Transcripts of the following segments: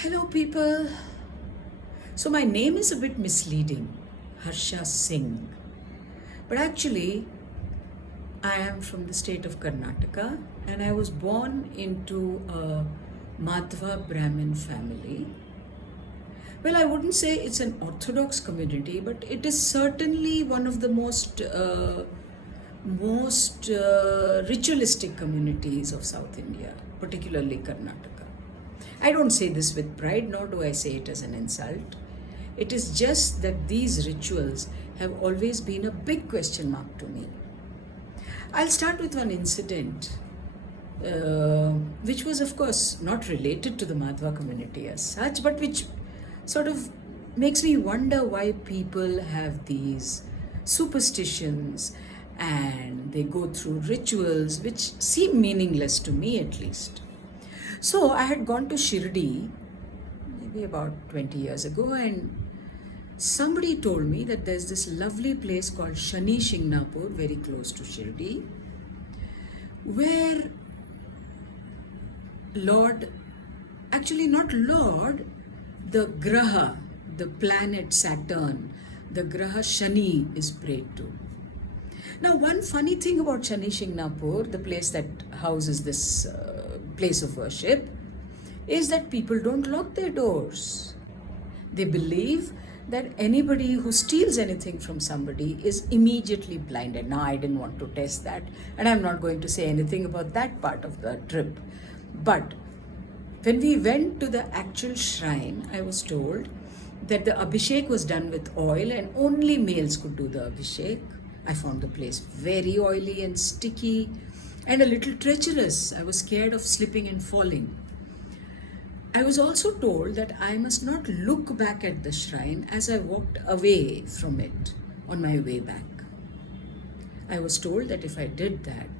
Hello, people. So, my name is a bit misleading, Harsha Singh. But actually, I am from the state of Karnataka and I was born into a Madhva Brahmin family. Well, I wouldn't say it's an orthodox community, but it is certainly one of the most ritualistic communities of South India, particularly Karnataka. I don't say this with pride, nor do I say it as an insult. It is just that these rituals have always been a big question mark to me. I'll start with one incident, which was, of course, not related to the Madhva community as such, but which sort of makes me wonder why people have these superstitions and they go through rituals which seem meaningless to me at least. So I had gone to Shirdi maybe about 20 years ago, and somebody told me that there's this lovely place called Shani Shingnapur, very close to Shirdi, where the Graha, the planet Saturn, the Graha Shani is prayed to. Now, one funny thing about Shani Shingnapur, the place that houses this place of worship, is that people don't lock their doors. They believe that anybody who steals anything from somebody is immediately blinded. Now, I didn't want to test that, and I'm not going to say anything about that part of the trip. But when we went to the actual shrine, I was told that the Abhishek was done with oil and only males could do the Abhishek. I found the place very oily and sticky and a little treacherous. I was scared of slipping and falling. I was also told that I must not look back at the shrine as I walked away from it on my way back. I was told that if I did that,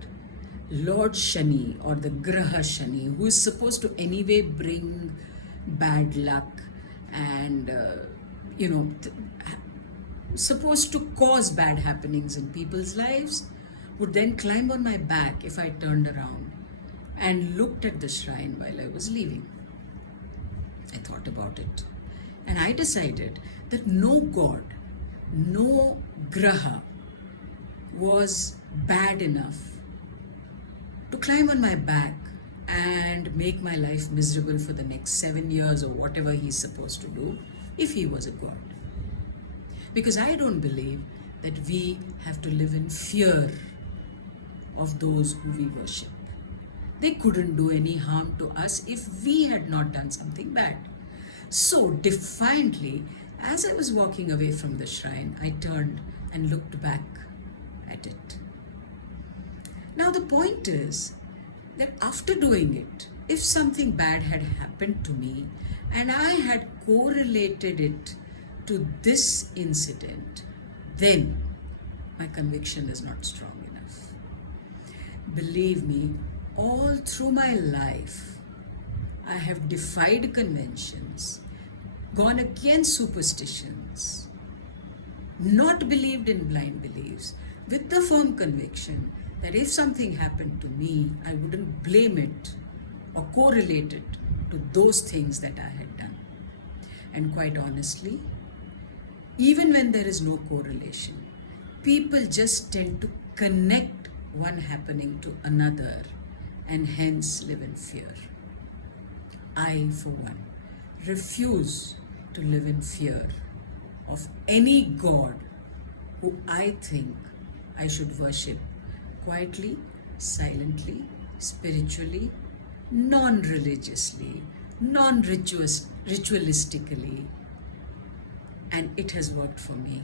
Lord Shani, or the Graha Shani, who is supposed to anyway bring bad luck and, supposed to cause bad happenings in people's lives, would then climb on my back if I turned around and looked at the shrine while I was leaving. I thought about it and I decided that no god, no graha was bad enough to climb on my back and make my life miserable for the next 7 years or whatever he's supposed to do if he was a god. Because I don't believe that we have to live in fear of those who we worship. They couldn't do any harm to us if we had not done something bad. So defiantly, as I was walking away from the shrine, I turned and looked back at it. Now the point is that after doing it, if something bad had happened to me and I had correlated it to this incident, then my conviction is not strong enough. Believe me, all through my life, I have defied conventions, gone against superstitions, not believed in blind beliefs, with the firm conviction that if something happened to me, I wouldn't blame it or correlate it to those things that I had done. And quite honestly, even when there is no correlation, people just tend to connect one happening to another and hence live in fear. I, for one, refuse to live in fear of any god who I think I should worship quietly, silently, spiritually, non-religiously, non-ritualistically. And it has worked for me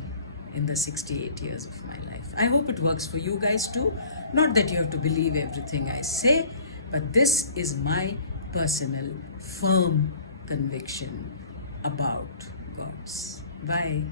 in the 68 years of my life. I hope it works for you guys too. Not that you have to believe everything I say, but this is my personal, firm conviction about gods. Bye.